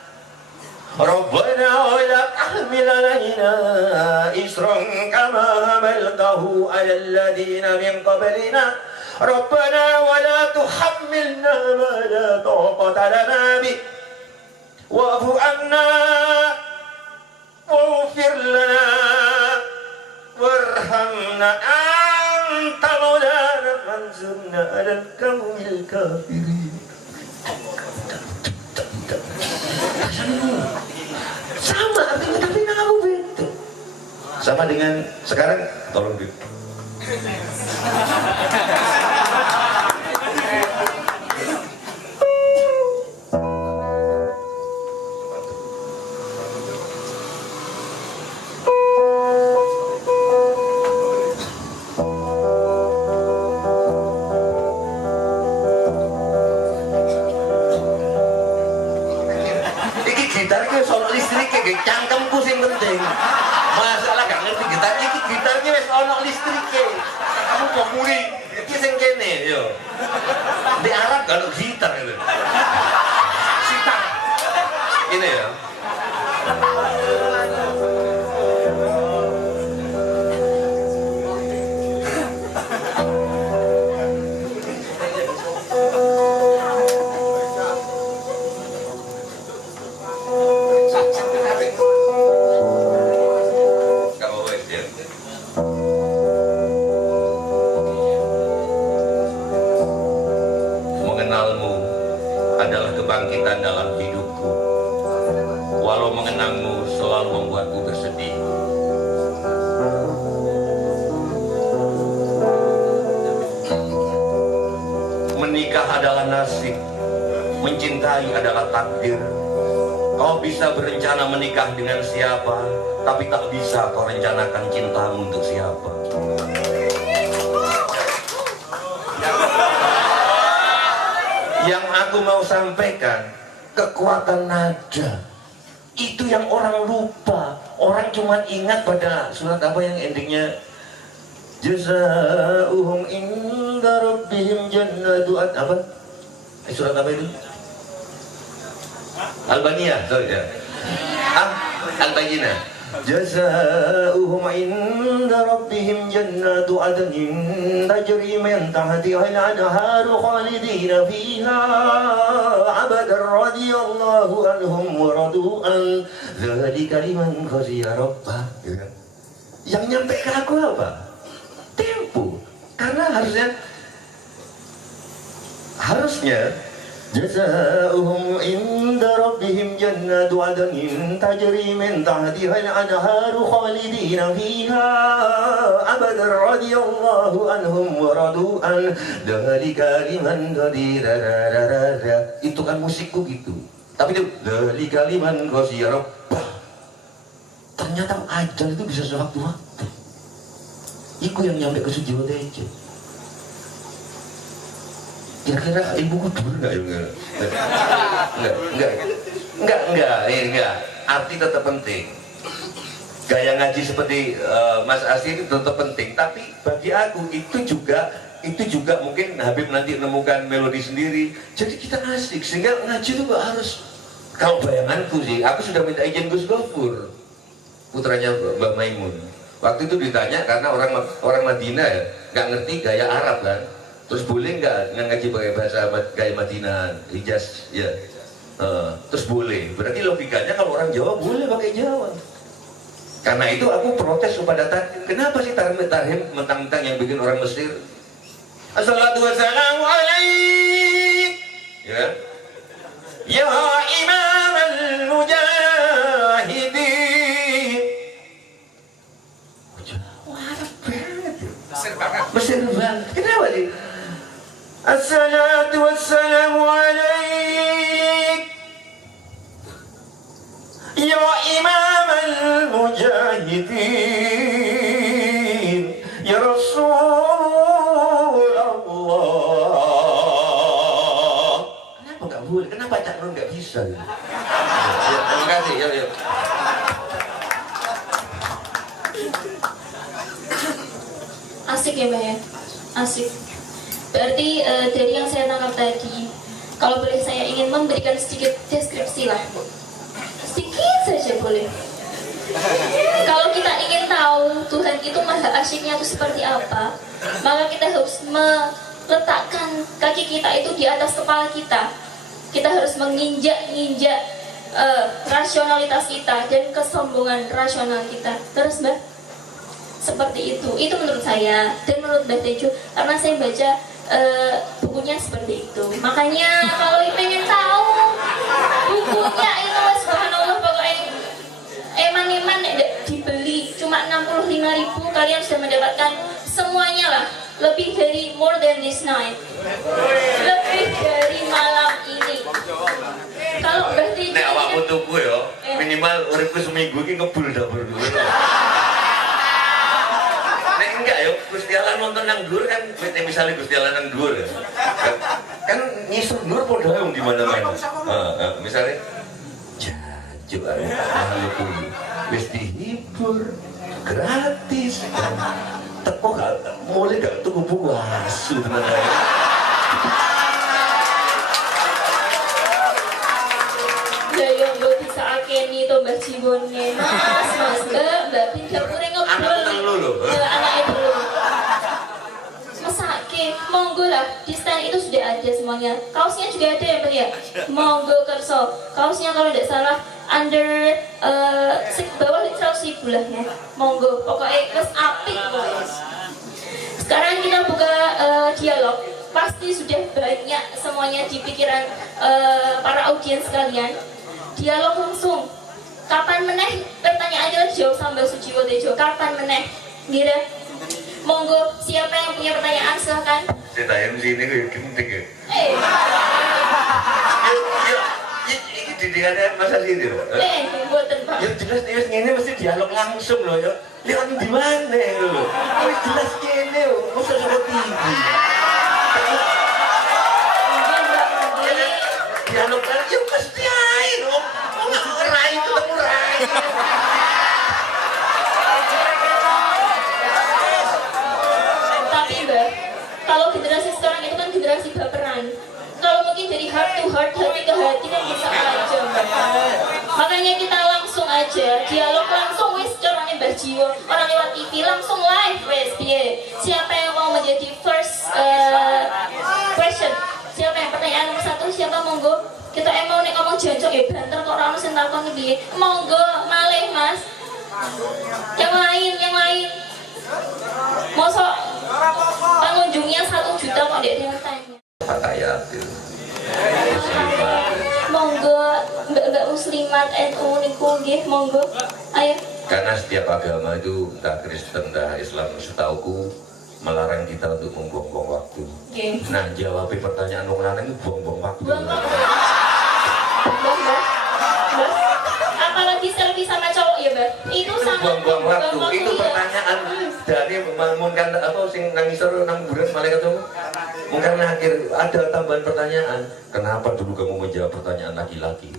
Rabbana wa la tahmil 'alaina isran kama hamaltahu 'alal ladina min qablina. Rabbana wa la tuhammilna ma la taqata lana bih. Wa'fu 'anna waghfir lana warhamna anta maulana fansurna 'alal qaumil kafirin. Sama artinya tapi aku beda. Sama dengan sekarang tolong di. Cangkemku sing penting. Masalah gak ngerti gitar iki gitarnya wis ana listrike. Kamu kok muni iki sing kene yo. Di Arab gak ada gitar itu. Sitar. Ini ya. Kebangkitan dalam hidupku. Walau mengenangmu selalu membuatku bersedih. Menikah adalah nasib, mencintai adalah takdir. Kau bisa berencana menikah dengan siapa, tapi tak bisa kau rencanakan cintamu untuk siapa. Yang aku mau sampaikan, kekuatan nada itu yang orang lupa. Orang cuma ingat pada surat apa yang endingnya jazaa'uhum inda rabbihim jannatu apa? Surat apa itu? Al-Baniyah, sorry ya. Al-Bayyinah. Jazaa'uhum inda rabbihim jannatu adnin tajri min tahtiha al-anharu khalidina fiha abadan radiyallahu anhum wa radu an dzalika liman khashiya rabbah. Yang nyampe ke aku apa? Tempo. Karena harusnya jazaa'uhum inda rabbihim jannatu adnin tajri min tahtiha al-anharu khalidina fiha abadan radiyallahu anhum wa radu an dzalika liman qadirara. Itu kan musikku gitu. Tapi itu dzalika liman khashiya rabbah. Ternyata ajal itu bisa sewaktu-waktu. Iku yang nyampe ke Sujiwo Tejo. Kira-kira ibuku dulu enggak? Enggak. Arti tetap penting. Gaya ngaji seperti Mas Asy itu tetap penting. Tapi bagi aku itu juga mungkin Habib nanti menemukan melodi sendiri. Jadi kita asik sehingga ngaji itu gak harus. Kalau bayanganku sih, aku sudah minta izin Gus Gofur, putranya Mbak Maimun. Waktu itu ditanya karena orang Madinah ya, nggak ngerti gaya Arab kan. Terus boleh nggak ngaji pakai bahasa gaya Madinah, Hijaz ya? Terus boleh. Berarti logikanya kalau orang Jawa boleh pakai Jawa. Karena itu aku protes kepada Tarhim. Kenapa sih Tarhim mentang-mentang yang bikin orang Mesir? Assalatu wassalamu alaik. Ya. Ya Imam al-Mujahidin. Mesir banget. Kenapa sih? Assalatu wassalamu alaik. Ya Imam sayyidin ya Rasulullah. Kenapa nggak boleh? Kenapa Cak Nun nggak bisa? Ya, terima kasih. Yuk. Asik ya Mbak ya, asik. Berarti dari yang saya tangkap tadi, kalau boleh saya ingin memberikan sedikit deskripsi lah, sedikit saja boleh. Kalau kita ingin tahu Tuhan itu maha asyiknya itu seperti apa, maka kita harus meletakkan kaki kita itu di atas kepala kita. Kita harus menginjak-injak rasionalitas kita dan kesombongan rasional kita. Terus Mbak, seperti itu menurut saya dan menurut Mbak Tejo, karena saya baca bukunya seperti itu. Makanya kalau pengen tahu bukunya itu, subhanallah, pokoknya eman-eman dibeli cuma 65.000, kalian sudah mendapatkan semuanya lah, lebih dari more than this night, lebih dari malam ini. Kalau Mbak Tejo nek awakmu tuku ya minimal uripku seminggu iki ngebul dapur dulu. Enggak ya, Gusti Allah nonton nang dhuwur kan, misalnya Gusti Allah nang dhuwur ya. Kan nyisur dhuwur padha wong di mana-mana. Misalnya jajuk ae wis dihibur gratis. Teko gak mulai gak tuku buku asu tenan ae. Ya yo mbok bisa akeni to Mbak Jiwone. Mas, Mbak pindah kurang ngobrol. Anaknya belum. Mesake, monggo lah, di stand itu sudah ada semuanya. Kaosnya juga ada ya Mbak ya. Monggo kerso. Kaosnya kalau tidak salah under bawah 100.000 lah ya. Monggo, pokoknya kes apik pokoknya. Sekarang kita buka dialog. Pasti sudah banyak semuanya di pikiran para audiens sekalian. Dialog langsung. Kapan meneh pertanyaannya jawab sama Sujiwo Tejo. Kapan meneh? Gira. Monggo, siapa yang punya pertanyaan silahkan. Saya tanya di sini kayak genting ya. Ini didikannya masa sini loh. Buatan Pak. Ya jelas ini mesti dialog langsung loh ya. Lihat di mana loh. Harus jelas gini loh. Masa sama TV. Dialog lagi ya pasti aja dong. Oh nggak rai itu ketemu rai. Tapi Mbak, kalau generasi sekarang itu kan generasi baperan. Kalau mungkin dari heart to heart, hati ke hati kan bisa aja Mbak. Makanya kita langsung aja, dialog langsung wis caranya Mbak Jiwo. Orang lewat TV langsung live wis piye. Siapa yang mau menjadi first question? Siapa yang pertanyaan nomor 1? Siapa monggo? Kita mau nek ngomong jancok ya banter kok ora ono sing takon piye. Monggo, malih Mas. Yang lain. Mosok pengunjungnya 1 juta kok dia tanya. Kata Yatin. Monggo, mbak muslimat NU niku nggih, monggo. Ayo. Karena setiap agama itu entah Kristen entah Islam setauku melarang kita untuk membuang-buang waktu. Okay. Nah, jawab pertanyaan wong lanang itu buang-buang waktu. Apalagi selfie sama cowok ya, Mbak. Itu sama buang-buang waktu. Itu ya. pertanyaan dari mungkin atau sing nangisor nang bulan malaikat itu. Mungkin akhir ada tambahan pertanyaan. Kenapa dulu kamu menjawab pertanyaan laki-laki?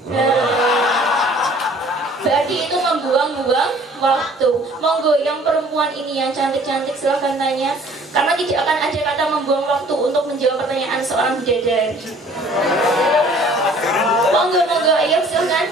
Berarti itu membuang-buang waktu. Monggo yang perempuan ini yang cantik-cantik silahkan tanya. Karena tidak akan ada kata membuang waktu untuk menjawab pertanyaan seorang bidadari. Monggo, ayo silahkan.